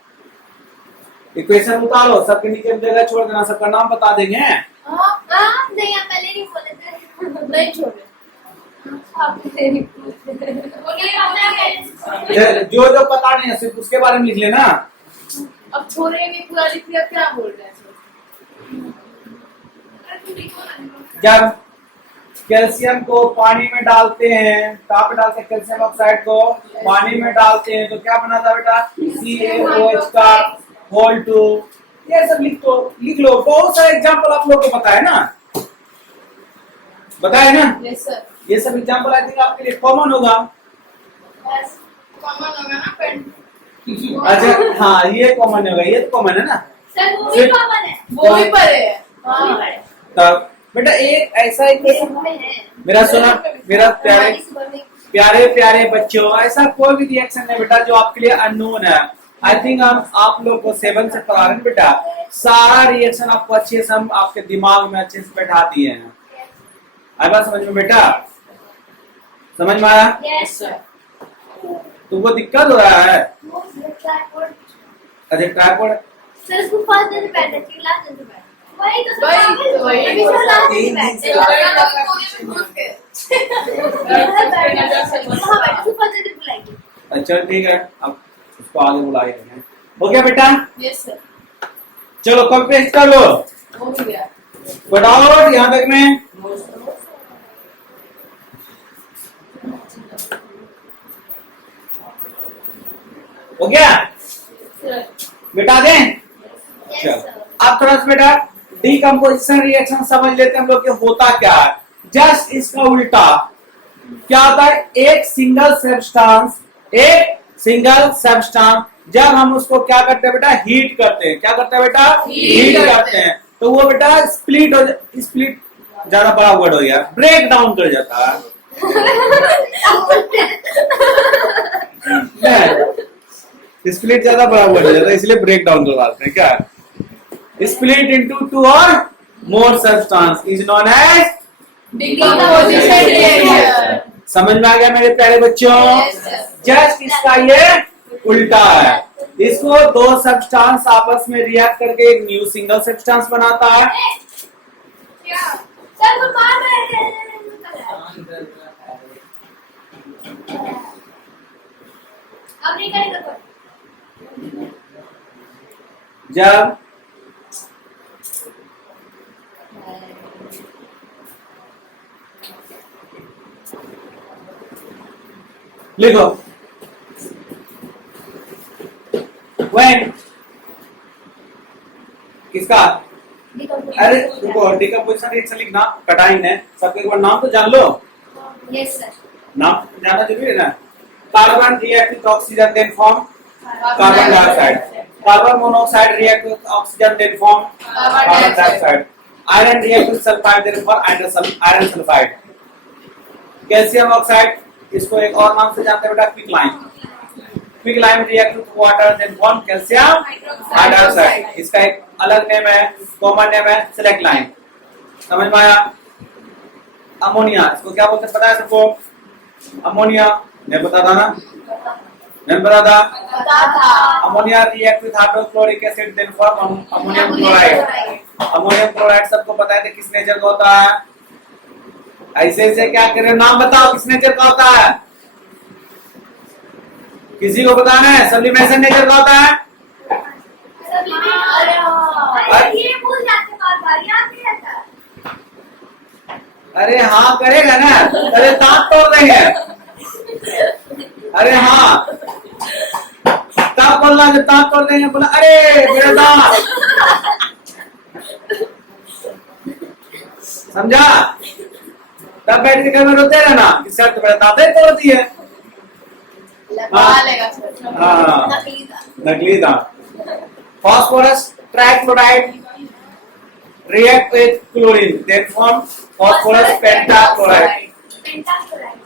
इक्वेशन उतारो, सबके नीचे जगह छोड़ देना, सबका नाम बता देंगे। नहीं आप पहले नहीं बोले थे। नहीं छोड़े। जो जो पता नहीं है सिर्फ उसके बारे में लिख लेना। अब छोड़ेंगे पूरा लिख लिया, क्या बोल रहे हैं? जब कैल्शियम को पानी में डालते हैं, कहाँ पे डालते हैं? कैल्शियम ऑक्साइड को पानी में डालते हैं तो क्या बनाता है बेटा? CaOH का होल 2। ये सब लिख लो। बहुत सारे एग्जाम्पल आप लोगों को पता है ना। बताए ना? Yes sir. ये सब एग्जाम्पल आई थिंक आपके लिए कॉमन होगा। यस कॉमन होगा ना पेंट। अच्छा हाँ ये कॉमन होगा, ये तो कॉमन है ना। सर वो भी कॉमन है। वो भी पढ़े है। वो भी पढ़े। तब बेटा एक ऐसा एक में है। मेरा सुना, मेरा प्यारे हमारी सुबह में प्यारे प्यारे बच्चों, ऐसा कोई भी रिएक्शन है बेटा जो आपके लिए अननोन है। आई थिंक हम आप लोग को 7 से पढ़ा रहे हैं बेटा, सारा रिएक्शन आपको अच्छे से हम आपके दिमाग में अच्छे से बैठा दिए हैं। आई बात समझ में बेटा? समझ में आया? Yes sir. तुमको दिक्कत हो रहा है? वो ट्राइपॉड। अच्छा ट्राइपॉड सर उसको फर्स्ट दिन बैठे थे, लास्ट दिन बैठे। वही तो वही सर। तो, वही। अभी सर लास्ट दिन बैठे। तो वही वहाँ तो कोने में घुस गए। बैठे तो फर्स्ट दिन बुलाएंगे। अच्छा ठीक है, अब उसको आगे बुलाए हैं। हो गया बेटा? Yes sir. चलो कॉपी पेस्ट कर लो, हो गया। फटाफट यहाँ तक में। हो गया? सर मिटा दें? यस चल सर। अब थोड़ा सा बेटा डीकम्पोजिशन रिएक्शन समझ लेते हैं हम लोग कि होता क्या है। जस्ट इसका उल्टा क्या होता है, एक सिंगल सब्सटेंस जब हम उसको क्या करते हैं बेटा, हीट करते हैं। क्या करते हैं बेटा? हीट करते हैं। तो वो बेटा स्प्लिट ज्यादा बड़ा वर्ड हो गया, ब्रेक डाउन कर जाता है। स्प्लिट ज्यादा बड़ा वर्ड हो जाता है, इसलिए ब्रेक डाउन करवाते हैं। क्या split into 2 or more substance is known as decomposition reaction. समझ में आ गया मेरे प्यारे बच्चों? Yes, sir. जस्ट इसका ये उल्टा है। इसको दो सब्सटेंस आपस में रिएक्ट करके एक न्यू सिंगल सब्सटेंस बनाता है। क्या? सर वो मार रहे हैं। अब नहीं करेगा कोई। जब लिखो when किसका? अरे रुको, डिकम्पोजिशन रिएक्शन लिखना कटाइन है। सबके एक बार नाम तो जान लो। Yes sir. नाम जानना जरूरी है ना। Carbon react with oxygen then form carbon dioxide. Carbon monoxide react with oxygen then form carbon dioxide. Iron react with sulphide then form iron sulphide. Calcium oxide, इसको एक और नाम से जानते हैं बेटा, quick lime. Quick lime react with water then form calcium hydroxide. इसका एक अलग नेम है, कॉमन नेम है सिलेक्ट लाइम। समझ में आया? अमोनिया, इसको क्या बोलते हैं पता है सबको? अमोनिया नहीं पता था ना? नहीं पता था? पता था। Ammonia react with hydrochloric acid then form ammonium chloride. Ammonium chloride सबको पता है कि किस नेचर का होता है? ऐसे ऐसे क्या करें, नाम बताओ किस नेचर का होता है? किसी को बताना है? सब्लिमेशन नेचर का होता है? अरे ये भूल जाते बार-बार, याद नहीं रहता। अरे हाँ करेगा ना, अरे दांत तोड़ देंगे। अरे हाँ तब बोलना जब दांत तोड़ देंगे, बोला अरे मेरा दांत। समझा? तब बैठ के घर में रोते रहना कि सर तुम्हारे दांत ही तोड़ दिए। लगा लेगा सर। हाँ नकली था। नकली दांत। Phosphorus trichloride react with chlorine then form phosphorus pentachloride। Pentachloride.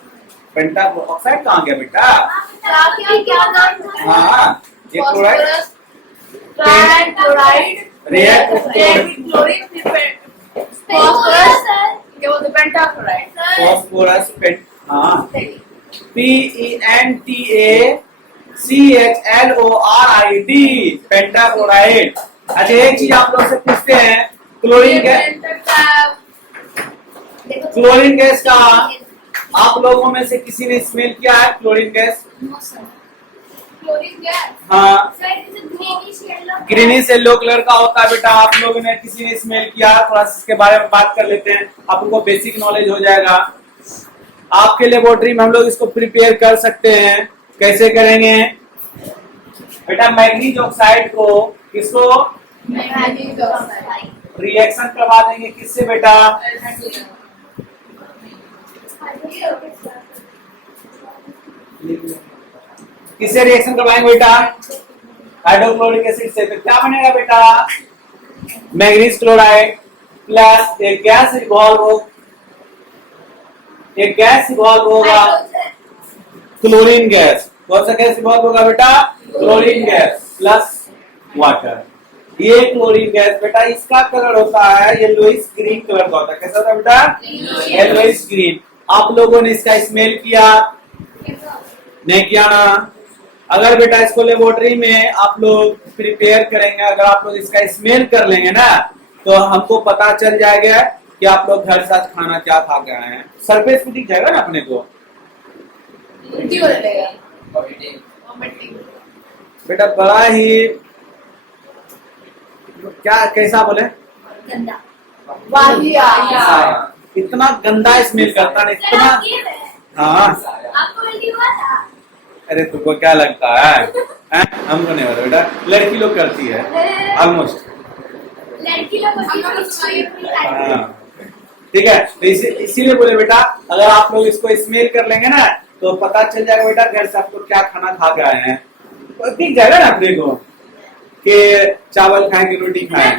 Pentoxide कहाँ गया बेटा? क्या नाम था? हाँ ये chloride trichloride react with chlorine। Chlorine फिर फॉस्फोरस सर। क्या बोलते हैं? पेंटाक्लोराइड। फॉस्फोरस पेंट हाँ PENTACHLORID पेंटाक्लोराइड। अच्छा एक चीज आप लोग से पूछते हैं, क्लोरीन क्लोरीन गैस का आप लोगों में से किसी ने स्मेल किया है? Chlorine gas? Chlorine gas. हाँ सर ग्रीनिश येलो कलर का होता है बेटा। आप लोगों ने किसी ने स्मेल किया? थोड़ा सा इसके बारे में बात कर लेते हैं, आपको बेसिक नॉलेज हो जाएगा। आपके लेबोरेटरी में हम लोग इसको प्रिपेयर कर सकते हैं। कैसे करेंगे बेटा? मैग्नीज ऑक्साइड को किसको मैग्नीज ऑक्साइड। रिएक्शन करवा देंगे, किससे बेटा? किससे रिएक्शन करवाएंगे बेटा? हाइड्रोक्लोरिक एसिड से। तो क्या बनेगा बेटा? मैग्नीज क्लोराइड प्लस एक गैस इवॉल्व होगा क्लोरीन गैस। कौन सा गैस इवॉल्व होगा बेटा? Chlorine gas plus water. ये क्लोरीन गैस बेटा इसका कलर होता है येलोइश ग्रीन कलर का होता है। कैसा होता है बेटा? Yellowish green. आप लोगों ने इसका स्मेल किया? नहीं किया ना? अगर बेटा इसको लेबोरेटरी में आप लोग प्रिपेयर करेंगे, अगर आप लोग इसका स्मेल कर लेंगे ना, तो हमको पता चल जाएगा कि आप लोग घर साथ खाना क्या खा के आए हैं। सरफेस पे दिख जाएगा ना अपने को। उल्टी हो जाएगा, Vomiting. वॉमिटिंग। बेटा बड़ा ही क्या कैसा बोले? गंदा। वाहिया। हाँ, इतना गंदा स्मेल करता है इतना। हाँ आपको उल्टी हुआ था? अरे तुमको क्या लगता है? हमको नहीं होता बेटा, लड़की लोग करती है ऑलमोस्ट। लड़की लोग होती है। हाँ ठीक है, तो इसीलिए बोले बेटा अगर आप लोग इसको स्मेल कर लेंगे ना तो पता चल जाएगा बेटा घर से आप लोग क्या खाना खा के आए हैं। तो दिख जाएगा ना अपने को कि चावल खाएं कि रोटी खाएं।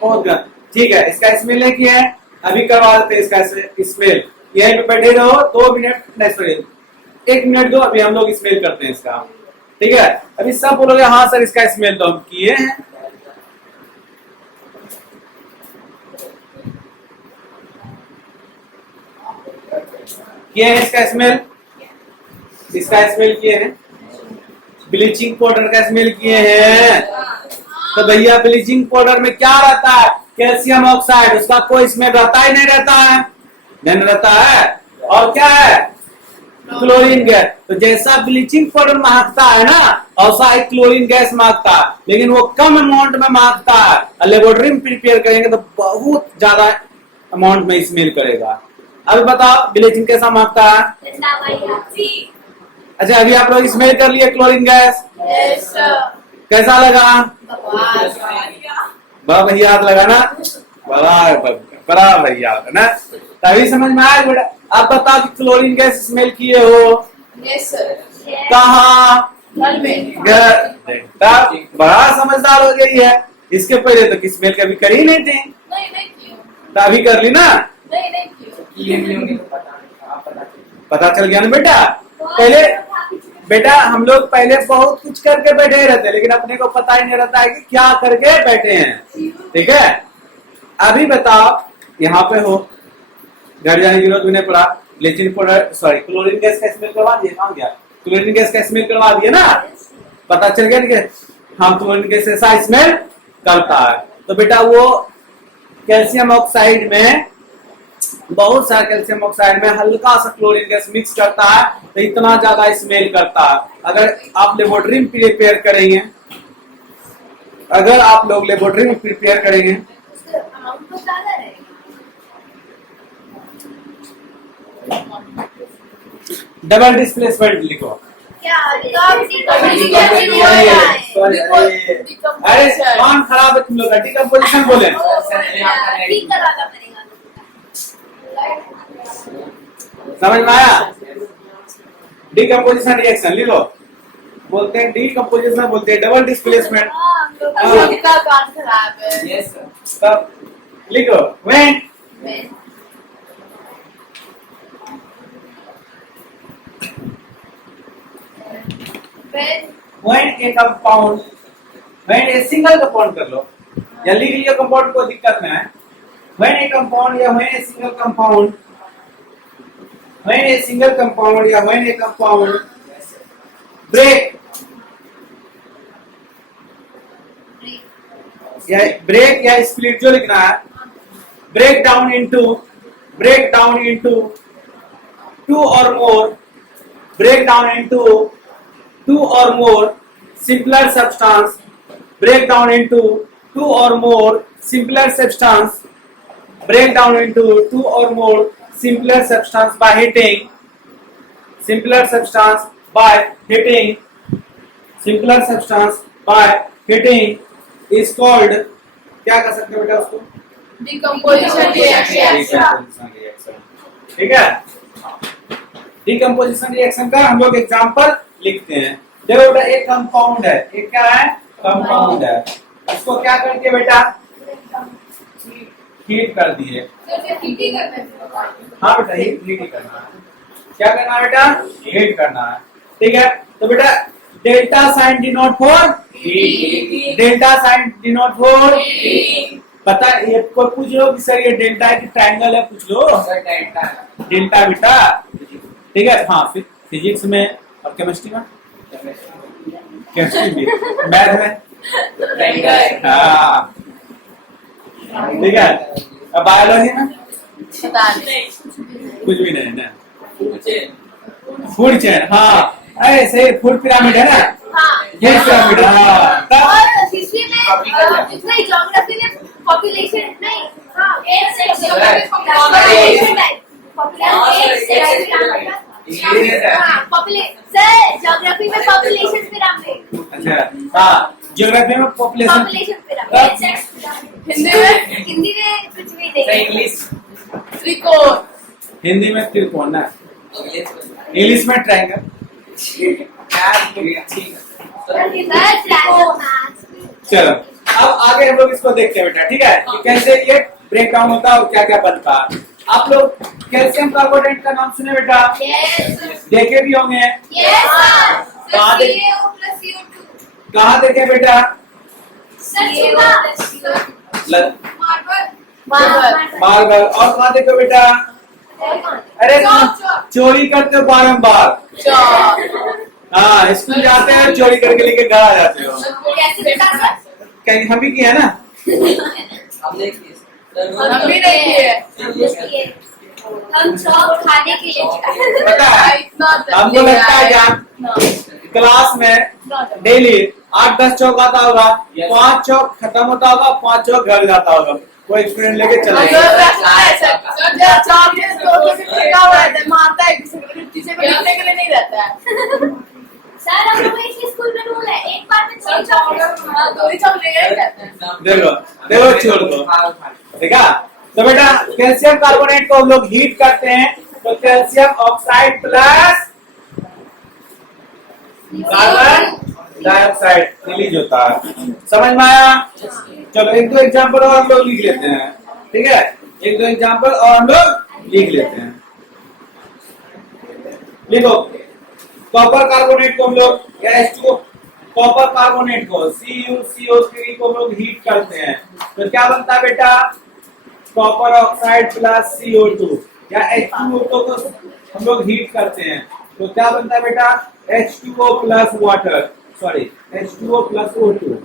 बहुत गंद। ठीक है, इसका स्मेल है कि है अभी करवा देते हैं इसका स्मेल। यहीं पे बैठे रहो 2 मिनट, नहीं सॉरी 1 मिनट दो, अभी हम लोग स्मेल करते हैं इसका। ठीक है, अभी सब बोलोगे हाँ सर इसका स्मेल तो हम किए हैं। किए हैं इसका स्मेल किए हैं। ब्लीचिंग पाउडर का स्मेल किए हैं। तो भैया ब्लीचिंग पाउडर में क्या रहता है? Calcium oxide. उसका कोई स्मेल रहता ही नहीं रहता है, नहीं रहता है। और क्या है? Chlorine gas. तो जैसा ब्लीचिंग पाउडर महकता है ना, वैसा ही क्लोरीन गैस महकता है, लेकिन वो कम अमाउंट में महकता है। लेबोरेटरी में प्रिपेयर करेंगे तो बहुत ज्यादा अमाउंट में स्मेल करेगा। अभी बताओ ब्लीचिंग कैसा महकता है? अच्छा अभी आप लोग स्मेल कर लिए क्लोरीन गैस, यस कैसा लगा? बकवास। बड़ा भैया हाथ लगा ना, बड़ा भैया होता ना, तभी समझ में आया बेटा। आप बताओ कि क्लोरीन गैस स्मेल किए हो यस सर। कहाँ? घर में। बड़ा समझदार हो गई है। इसके पहले तो स्मेल कभी करी ही नहीं थी, नहीं क्यों? तो अभी कर ली ना। नहीं क्यों? ये भी होंगे तो पता चल गया ना बेटा। पहले बेटा हम लोग पहले बहुत कुछ करके बैठे रहते, लेकिन अपने को पता ही नहीं रहता है कि क्या करके बैठे हैं। ठीक है, अभी बताओ यहाँ पे हो, घर जाने की जरूरत भी नहीं पड़ा। Bleaching powder sorry chlorine gas का स्मेल करवा दिए। कहाँ गया? क्लोरीन गैस का स्मेल करवा दिए ना, पता चल गया कि हाँ क्लोरीन गैस ऐसा स्मेल करता है। तो बेटा वो कैल्शियम ऑक्साइड में, बहुत सारा कैल्शियम ऑक्साइड में हल्का सा क्लोरीन गैस मिक्स करता है, तो इतना ज्यादा स्मेल करता है। अगर आप लेबोरेटरी में प्रिपेयर करेंगे, अगर आप लोग लेबोरेटरी में प्रिपेयर करेंगे उसका अमाउंट तो ज्यादा रहेगा। डबल डिस्प्लेसमेंट लिखो। क्या? अरे कौन खराब है तुम लोग? डिकम्पोजिशन बोले। ठीक करवाना पड़ेगा। समझ में आया? डिकम्पोजिशन रिएक्शन लिखो, बोलते हैं डिकम्पोजिशन, बोलते हैं डबल डिस्प्लेसमेंट। का कान खराब है। Yes sir. सब लिखो। When a compound, when a single compound कर लो या लिख लियो, कंपाउंड को दिक्कत नहीं है। व्हेन ए कंपाउंड या when a single compound, when a single compound या व्हेन ए कंपाउंड ब्रेक या स्प्लिट जो लिखना है, break down into two or more, break down into 2 or more simpler substance, break down into 2 or more simpler substance, break down into 2 or more simpler substance by hitting, simpler substance by hitting, simpler substance by hitting is called, क्या कर सकते हैं बेटा उसको? Decomposition reaction. ठीक है। डिकम्पोजिशन रिएक्शन का हम लोग एग्जांपल लिखते हैं। देखो बेटा एक कंपाउंड है, एक क्या है कंपाउंड है, इसको क्या कर दिए बेटा हीट कर दिए। हाँ बेटा हीट ही करना है, क्या करना है बेटा हीट करना है, ठीक है। तो बेटा delta sign denote for heat, delta sign denote for पता ये कोई पूछ लो कि सर ये डेल्टा है कि ट्रायंगल है, पूछ लो डेल्टा बेटा, ठीक है। हाँ फिजिक्स में और केमिस्ट्री में, केमिस्ट्री में, मैथ में, हाँ ठीक है। अब बायोलॉजी में कुछ भी नहीं ना, फूड चेन, हाँ ऐसे फूड पिरामिड है ना, ये पिरामिड, हाँ तब और हिस्ट्री में जितना ज्योग्राफी में पॉपुलेशन नहीं, हाँ ज्योग्राफी में पॉपुलेशन पिरामिड, अच्छा हाँ ज्योग्राफी में पॉपुलेशन पिरामिड, हिंदी में कुछ भी नहीं, इंग्लिश त्रिकोण, हिंदी में त्रिकोण ना, इंग्लिश में ट्रायंगल। चलो अब आगे हम लोग इसको देखते हैं बेटा, ठीक है कि कैसे ये ब्रेक डाउन होता है और क्या क्या बनता है। आप लोग कैल्शियम कार्बोनेट का नाम सुने बेटा, देखे भी होंगे, कहाँ देखे बेटा, मार्बल, और कहाँ देखे बेटा, अरे चोरी करते हो बारम्बार, हाँ स्कूल जाते हैं चोरी करके लेके घर आ जाते हो, कहीं हम भी किया है ना, हम भी नहीं किए, हम सब खाने के लिए पता है हमको लगता है जहाँ क्लास में डेली 8-10 चौक आता होगा, 5 चौक खत्म होता होगा, 5 चौक घर जाता होगा, कोई स्टूडेंट लेके चला मारता है किसी को, किसी को लिखने के लिए नहीं रहता है। सर हम लोग इस स्कूल में रूल है, एक बार में 2 चौक ले जाते हैं। देखो देखो छोड़ दो, ठीक है। तो बेटा कैल्शियम कार्बोनेट को हम लोग हीट करते हैं, तो calcium oxide plus carbon dioxide release होता है, समझ में आया। चलो एक दो एग्जांपल और हम लोग लिख लेते हैं, ठीक है, एक दो एग्जांपल और हम लोग लिख लेते हैं। लिखो कॉपर कार्बोनेट को हम लोग या H2O कॉपर कार्बोनेट को CuCO3 को हम लोग हीट करते हैं, तो क्या बनता है बेटा कॉपर ऑक्साइड प्लस CO2, या H2O को हम लोग हीट करते हैं तो क्या बनता है बेटा H2O plus water, sorry H2O plus O2,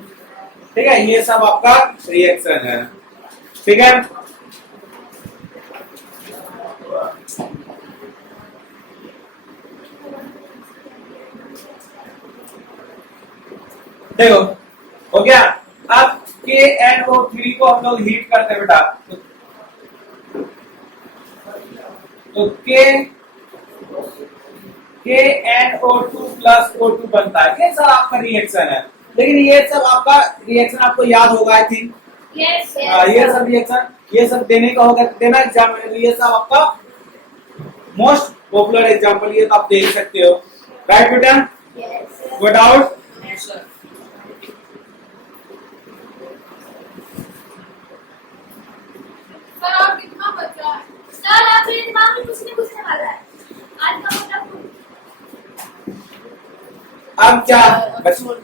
ठीक है। ये सब आपका रिएक्शन है, ठीक है। देखो हो गया। अब KNO3 को हम लोग हीट करते हैं बेटा, तो KNO2 प्लस O2 बनता है, ये सब आपका रिएक्शन है। लेकिन ये सब आपका रिएक्शन आपको याद होगा आई थिंक, ये सब रिएक्शन ये सब देने का होगा, देना एग्जाम में, ये सब आपका मोस्ट पॉपुलर एग्जाम्पल ये तो आप देख सकते हो, राइट बेटा, नो डाउट। सर और कितना बचा है? सर आपके दिमाग में कुछ नहीं पूछने वाला है आज का मोटा अब क्या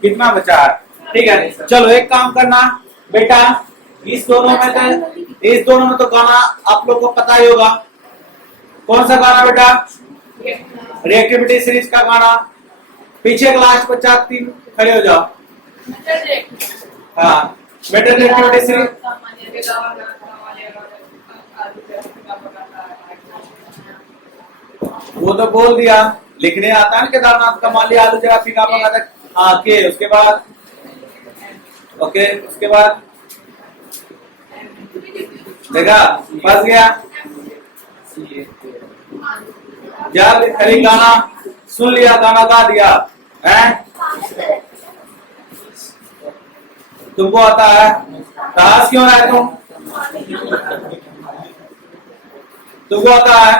कितना बचा है, ठीक है। चलो एक काम करना बेटा, इस दोनों में तो गाना आप लोग को पता ही होगा, कौन सा गाना बेटा, रिएक्टिविटी सीरीज का गाना, पीछे क्लास 50-3 खड़े हो जाओ, हाँ बेटर रिएक्टिविटी सीरीज, वो तो बोल दिया, लिखने आता है ना, केदारनाथ का माली आलू जरा फीका पका था, हाँ के उसके बाद ओके, उसके बाद देखा फंस गया, जब खाली गाना सुन लिया गाना गा दिया है, तुमको आता है ताश क्यों है तुमको आता है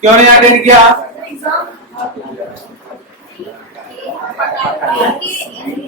क्यों नहीं अटेंड किया? Exam A